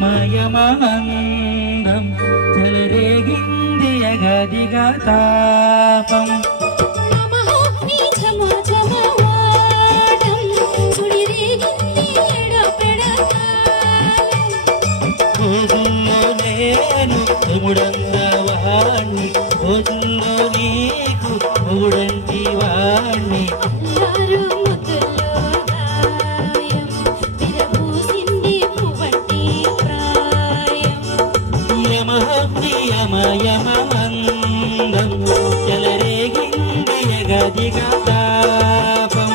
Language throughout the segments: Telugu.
యమయమానందం చెలరేగింది అగదిగా తాపం రోజుల్లో నేను తమ్ముడన్నవాణ్ణి రోజుల్లో నీకు మూడంటి వాణ్ణి యమయమమందం చెలరేగింది అగదిగా తాపం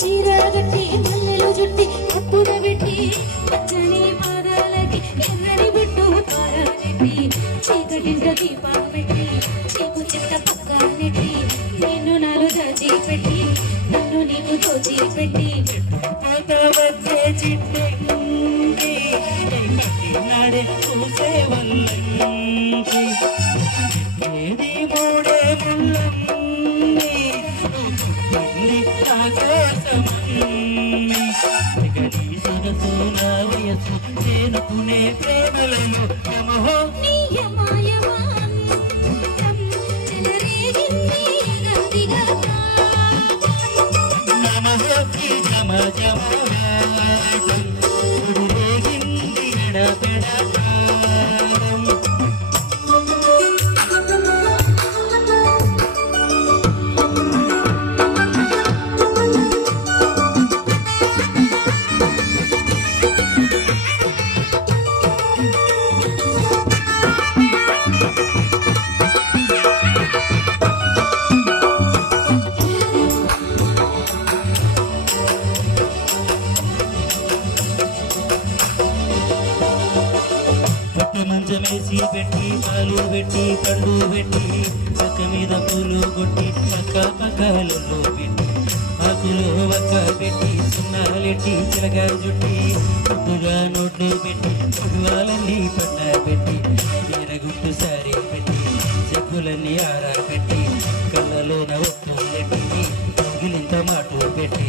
చీరగట్టి మల్లెలు జుట్టి అప్పున పెట్టి పచ్చని పాదాలకి ఎర్రని బొట్టు తారనెట్టి చీకటింట దీపం పెట్టి చీకు చెట్ట పక్క నెట్టి నేను నాలో దాచి పెట్టి నన్ను నీకు తోచి పెట్టి వచ్చే చిట్టి నాడే చూసే వల్లంకి ఏది మూడే ముల్లం వయసు చేనుకునే ప్రేమలను నమహోకి జమ జమ రేగింది ఎడబెడ మంచమేసి పెట్టి పాలు పెట్టి పండు పెట్టి పక్క మీద పూలు కొట్టి పక్క పక్కలలో పెట్టి ఆకులు పక్క పెట్టి సున్నాలెట్టి చిలక జుట్టి ముద్దుగా నోట్లు పెట్టి పడువాలన్నీ పట్ట పెట్టి ఎరగుట్టు సారీ పెట్టి చెక్కులన్నీ ఆరా పెట్టి కళ్ళలోన ఒట్టు పెట్టి గిలింత మాటు పెట్టి